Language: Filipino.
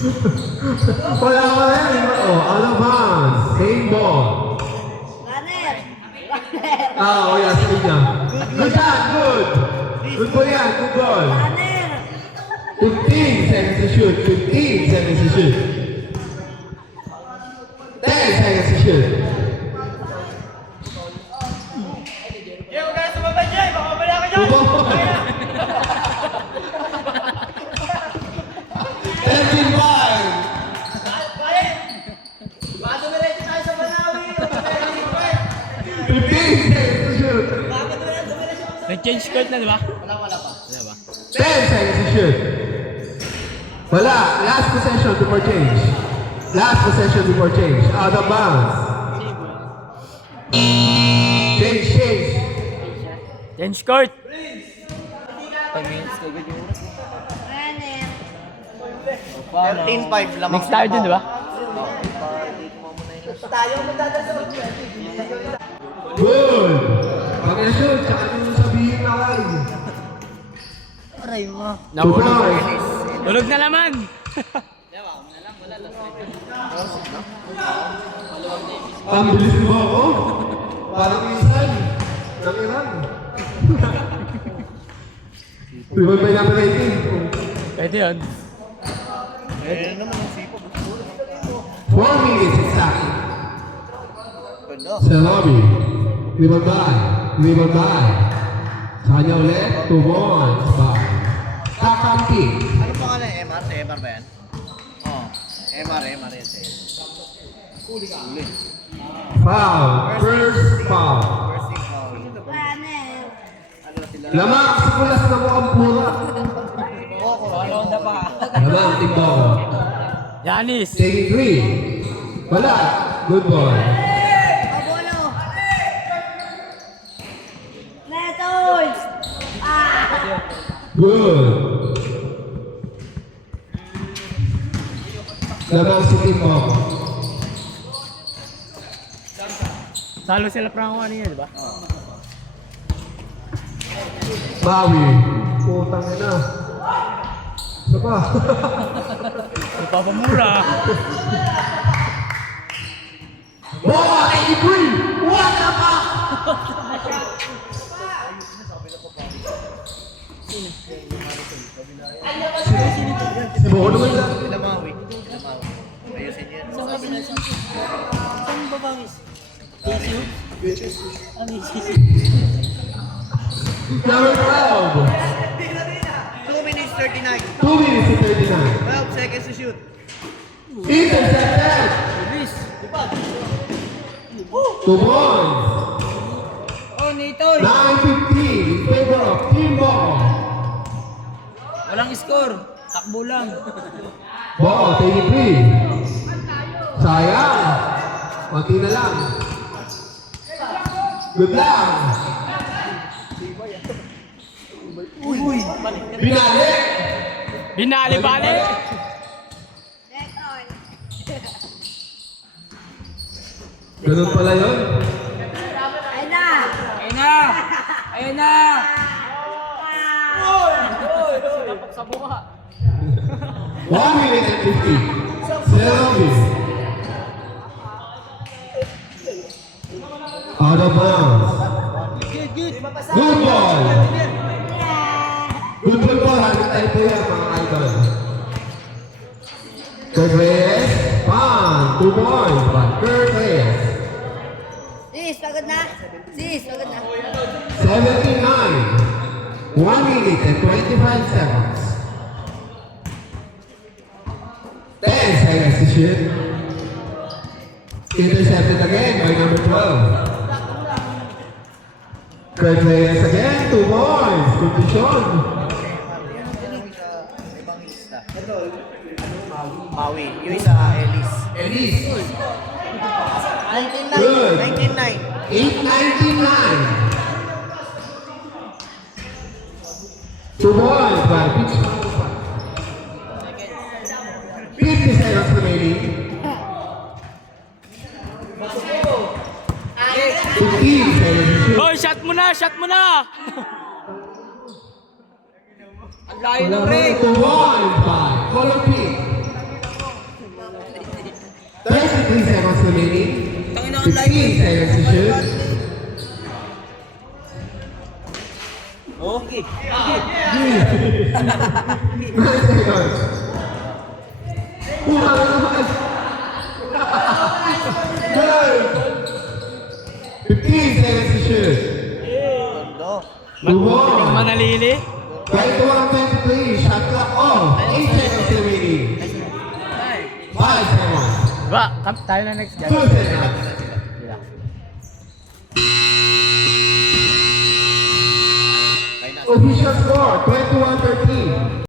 Wala ka rin. Oh, out of bounds. Same ball. Runner! Oh yeah, sige niya. Good shot, good. Good ball yan, good ball. Runner! 15 seconds to shoot. 15 seconds to shoot. 10 seconds to shoot. Jay, huwag ka na sumabay, Jay! Baka mabala ka dyan! Tubo. 13-5. Baka dumiretso tayo sa Banawi! 15 seconds to shoot. Baka dumiretso sa Nag-change skirt na, di ba? Wala pa. Wala ba? 10 seconds to shoot. Wala. Last possession before change. Last possession before change. Out of bounds. Change, change. Change skirt! 10 minutes, kagad yung oras. Runner! 13-5 lamang. Next tayo dun, di ba? Tayo magdadasal. Good. Pag na-shoot, tsaka nyo sabihin na kayo. Aray mo. Nahulog. Hulog na naman! Ang bilis mo ako. Parang minsan. Nakiran. Pibay ba yung rating? Pwede yun. Eh, naman ang sipo. 4 minutes exactly. Ganda. Sa lobby. Libon-bay. Libon-bay. Sa kanya ulit. 2 points. Bye. Kakampi. Ano pangalan? MR? Si MR ba yan? Oo. MR yan. Uli. Foul. First foul. First thing foul. Runner! Ano sila? Lamang sa pulas na mukhang pura. Ronda pa. Lamang tingko. Yanis! Taking 3. Wala. Good boy. Pabolo! Netoy! Ah! Good. Lamang si Timbo. Talo sila Franco ano yun, di ba? Bawi. Putang ina. Isa pa. Ipapamura! Oh, 83! What the fuck? Sinubo naman lang. Lamawi. Ayusin yan. Saan ba bangis? TSU? Ano yung Number 12. 2 minutes 39. 2 minutes to 39. 12 seconds to shoot. Intercepted. Luis! 2 points. Oh, Nitoy! 9-15 in favor of Timbo. Walang score! Takbo lang! Ball, 83. Sayang. Kunti na lang. Good lang. Uy! Binalik. Binali-bali! Netoy! Ganun pala yun. Ay na! Ayun na! Ayun na! Sa buha! 1 minute and 50. Selby. Out of bounds. Good, good! Good ball. Good ball po. Hanap tayo po yan mga idol. Kurt Reyes. Pan. 2 points by Kurt Reyes. Sis, pagod na! Sis, pagod na! 79. 1 minute and 25 seconds. 10 seconds to shoot. Intercepted again by number 12. Kurt Reyes again, 2 points. Good to Sean. Ibang lista. Maui. Yung isa, Ellis. Elise. 19-9. Good. 19-9. 899. 2 points by Pitch. 50 seconds remaining. 15 seconds to shoot. Oh, shot mo na! Shot mo na! Ang layo ng ring! 1 by Color Pink. seconds remaining. 15 seconds to shoot. Oh, 9 seconds. Kuha naman. 15 seconds to shoot. Tondo. Move on. Manalili. 21-23, shot clock off. 8 seconds remaining. 5 seconds. Ba, tayo na next 2 seconds. Official score, 21-13.